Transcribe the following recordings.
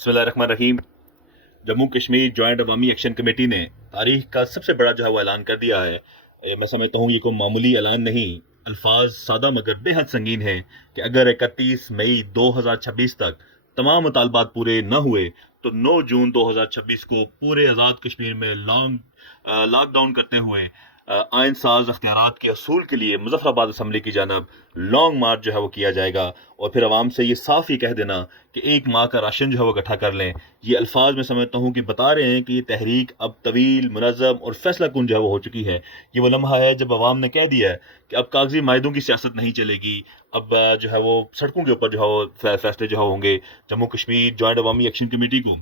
बिस्मिल्लाहिर्रहमानिर्रहीम। जम्मू कश्मीर जॉइंट अवामी action committee ने तारीख का सबसे बड़ा जो है वो ऐलान कर दिया है। मैं समझता हूँ ये कोई मामूली ऐलान नहीं, अल्फाज सादा मगर बेहद संगीन है कि अगर 31 मई 2026 तक तमाम मुतालबात पूरे न हुए तो 9 जून 2026 को पूरे आज़ाद कश्मीर में लॉकडाउन करते हुए आइन साज अख्तियारात के असूल के लिए मुजफ्फराबाद असम्बली की जानब लॉन्ग मार्च जो है वो किया जाएगा। और फिर आवाम से ये साफ ही कह देना कि 1 माह का राशन जो है वो इकट्ठा कर लें। ये अल्फाज मैं समझता हूँ कि बता रहे हैं कि ये तहरीक अब तवील, मुनज़्ज़म और फैसला कुन जो है वो हो चुकी है। ये वो लम्हा है जब अवाम ने कह दिया है कि अब कागजी मायदों की सियासत नहीं चलेगी, अब जो है वो सड़कों के ऊपर जो है वो फैसले जो है होंगे। जम्मू कश्मीर जॉइंट अवामी एक्शन कमेटी को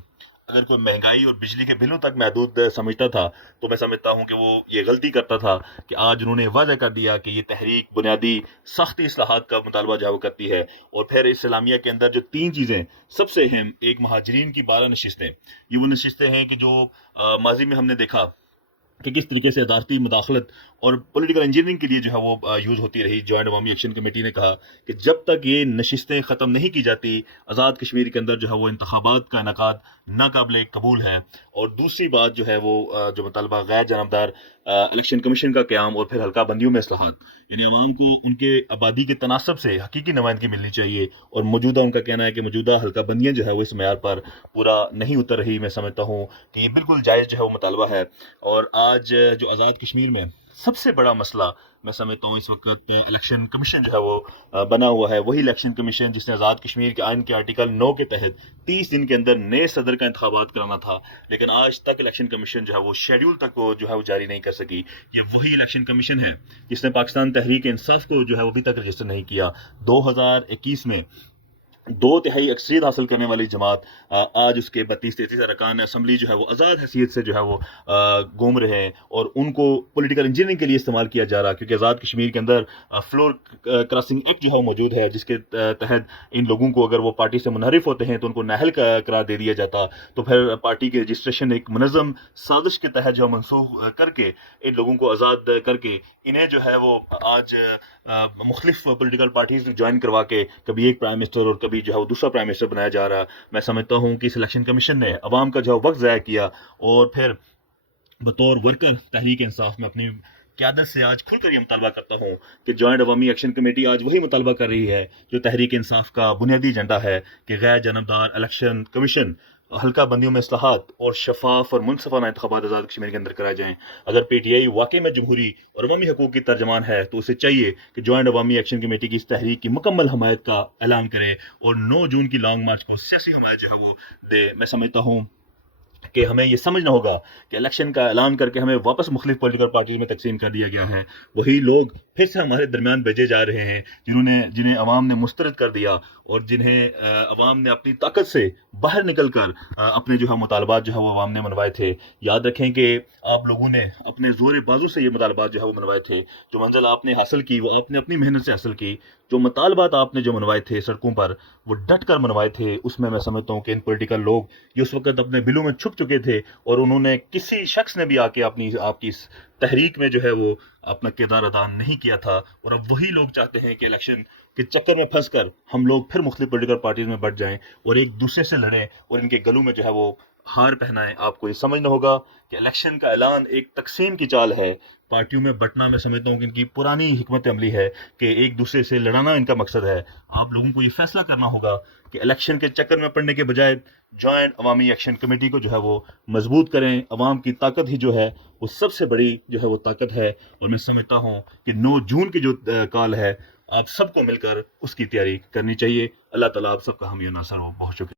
अगर कोई महंगाई और बिजली के बिलों तक महदूद समझता था तो मैं समझता हूँ कि वो ये गलती करता था कि आज उन्होंने वाज़ह कर दिया कि ये तहरीक बुनियादी सख्ती इस्लाहात का मुतालबा जो है वो करती है। और फिर इस सलामिया के अंदर जो 3 चीज़ें सबसे अहम, एक महाजरीन की 12 नशिस्तें, ये वो नशिस्तें हैं कि जो माजी में हमने देखा कि किस तरीके से अदालती मुदाखलत और पॉलिटिकल इंजीनियरिंग के लिए जो है वो यूज़ होती रही। जॉइंट अवामी एक्शन कमेटी ने कहा कि जब तक ये नशिस्तें ख़त्म नहीं की जाती, आज़ाद कश्मीर के अंदर जो है वो इंतखाबात का इनकाद नाकाबिल कबूल है। और दूसरी बात जो है वो जो मुतालबा गैर जानबदार इलेक्शन कमीशन का क़याम और फिर हल्का बंदियों में इस्लाहात, यानी अवाम को उनके आबादी के तनासब से हकीकी नुमाइंदगी मिलनी चाहिए। और मौजूदा उनका कहना है कि मौजूदा हल्का बंदियाँ जो है वो इस मैार पर पूरा नहीं उतर रही। मैं समझता हूँ कि ये बिल्कुल जायज़ जो है वो मुतालबा है। और आज जो आज़ाद कश्मीर में सबसे बड़ा मसला मैं समझता हूँ इस वक्त इलेक्शन कमीशन जो है वो बना हुआ है। वही इलेक्शन कमीशन जिसने आज़ाद कश्मीर के आइन के आर्टिकल 9 के तहत 30 दिन के अंदर नए सदर का इंतखाबात कराना था, लेकिन आज तक इलेक्शन कमीशन जो है वो शेड्यूल तक वो जो है वो जारी नहीं कर सकी। ये वही इलेक्शन कमीशन है जिसने पाकिस्तान तहरीक इंसाफ को जो है वो अभी तक रजिस्टर नहीं किया। 2021 में 2/3 अक्सरियत हासिल करने वाली जमात आज उसके 32-33 अरकान असम्बली जो है वो आज़ाद हैसियत से जो है वो घूम रहे हैं और उनको पॉलिटिकल इंजीनियरिंग के लिए इस्तेमाल किया जा रहा है। क्योंकि आज़ाद कश्मीर के अंदर फ्लोर क्रॉसिंग एक्ट जो है वो मौजूद है, जिसके तहत इन लोगों को अगर वो पार्टी से मुनहरिफ होते हैं तो उनको नाहल करार दे दिया जाता। तो फिर पार्टी के रजिस्ट्रेशन एक मुनज़्ज़म साजिश के तहत जो मनसूख करके इन लोगों को आज़ाद करके इन्हें जो है वो आज मुख्तलिफ पॉलिटिकल पार्टीज ज्वाइन करवा के कभी एक प्राइम मिनिस्टर और कभी जो है वो दूसरा प्राइम मिनिस्टर बनाया जा रहा है। मैं समझता हूँ कि इस इलेक्शन कमीशन ने अवाम का जो वक्त ज़ाया किया। और फिर बतौर वर्कर तहरीक इंसाफ में अपनी क़यादत से आज खुलकर ये मुतालबा करता हूँ कि जॉइंट अवामी एक्शन कमेटी आज वही मुतालबा कर रही है जो तहरीक इंसाफ का बुनियादी एजेंडा है कि गैर जानबदार इलेक्शन कमीशन, हल्का बंदियों में इस्लाहात और शफाफ और मुनसफाना इंतखाबात आज़ाद कश्मीर के अंदर कराए जाएँ। अगर PTI वाकई में जमहूरी और अवामी हकूक़ की तर्जमान है तो उसे चाहिए कि जॉइंट अवामी एक्शन कमेटी की इस तहरीक की मुकम्मल हमायत का ऐलान करे और 9 जून की लॉन्ग मार्च को सियासी हमायत जो है वो दे। मैं समझता हूँ कि हमें ये समझना होगा कि इलेक्शन का ऐलान करके हमें वापस मुख्तलिफ पॉलिटिकल पार्टीज में तकसीम कर दिया गया है। वही लोग फिर से हमारे दरमियान भेजे जा रहे हैं जिन्हें अवाम ने मुस्तरद कर दिया और जिन्हें अवाम ने अपनी ताकत से बाहर निकल कर अपने जो है मुतालबात जो है वो अवाम ने मनवाए थे। याद रखें कि आप लोगों ने अपने जोर बाजू से ये मुतालबात जो है वो मनवाए थे। जो मंजिल आपने हासिल की वो आपने अपनी मेहनत से हासिल की। जो मुतालबात आपने जो मनवाए थे सड़कों पर वो डट कर मनवाए थे। उसमें मैं समझता हूँ कि इन पॉलिटिकल लोग ये उस वक्त अपने बिलों में छुप चुके थे और उन्होंने किसी शख्स ने भी आके आपकी इस तहरीक में जो है वो अपना किरदार अदा नहीं किया था। और अब वही लोग चाहते हैं कि इलेक्शन के चक्कर में फंस कर हम लोग फिर मुख्तलिफ पॉलिटिकल पार्टीज में बढ़ जाएं और एक दूसरे से लड़ें और इनके गलों में जो है वो हार पहनाएं। आपको ये समझना होगा कि इलेक्शन का ऐलान एक तकसीम की चाल है। पार्टियों में बंटना मैं समझता हूँ कि इनकी पुरानी हिकमत अमली है कि एक दूसरे से लड़ाना इनका मकसद है। आप लोगों को ये फैसला करना होगा कि इलेक्शन के चक्कर में पड़ने के बजाय जॉइंट अवामी एक्शन कमेटी को जो है वो मजबूत करें। अवाम की ताकत ही जो है वो सबसे बड़ी जो है वो ताकत है। और मैं समझता हूँ कि 9 जून की जो कॉल है आप सबको मिलकर उसकी तैयारी करनी चाहिए। अल्लाह ताला आप सबका हामी नासर हो। बहुत शुक्रिया।